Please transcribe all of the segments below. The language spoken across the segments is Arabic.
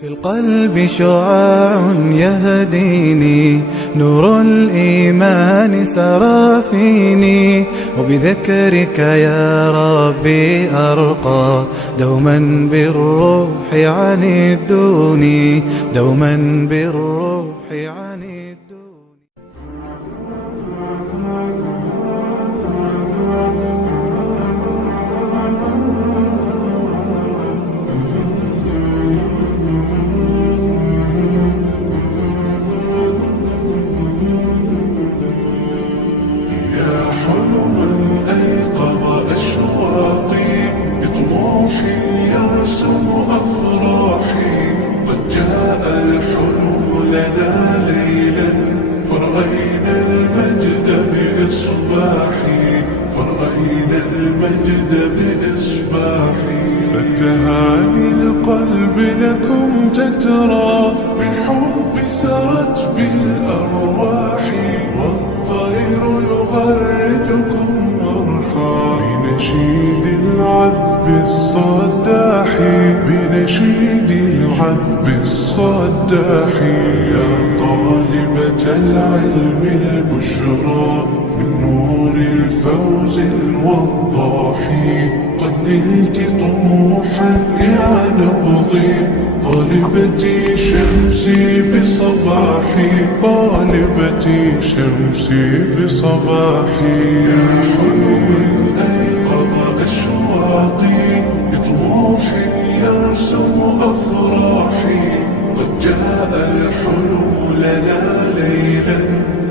في القلب شعاع يهديني، نور الإيمان سرى فيني، وبذكرك يا ربي أرقى، دوما بالروح عن الدون، دوما بالروح عن الدون. المجد بإصباحي فتهاني القلب لكم تترى بالحب سرت بالأرواح، والطير يغردكم مرحا بنشيد العذب الصداح، بنشيد العذب الصداح. يا طالبة العلم البشرى من نور الفوز الوضاح، قد نلت طموحا يا نبضي، طالبتي شمسي بصباحي، طالبتي شمسي بصباحي. يا حلم أيقظ أشواقي بطموح يرسم أفراحي، قد جاء الحلم لنا ليلا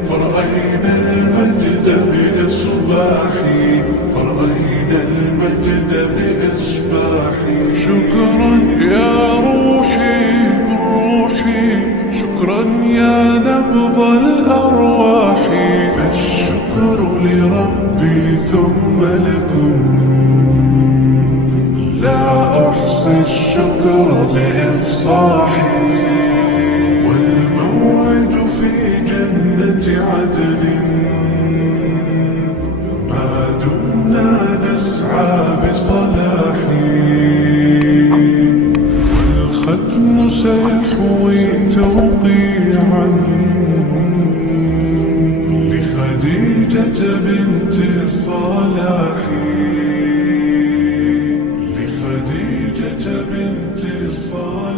فرأينا المجد بإصباحي، فرأينا المجد بإصباحي. شكرا يا روحي بروحي، شكرا يا نبض الأرواح، فالشكر لربي ثم لكم، لا أحصي الشكر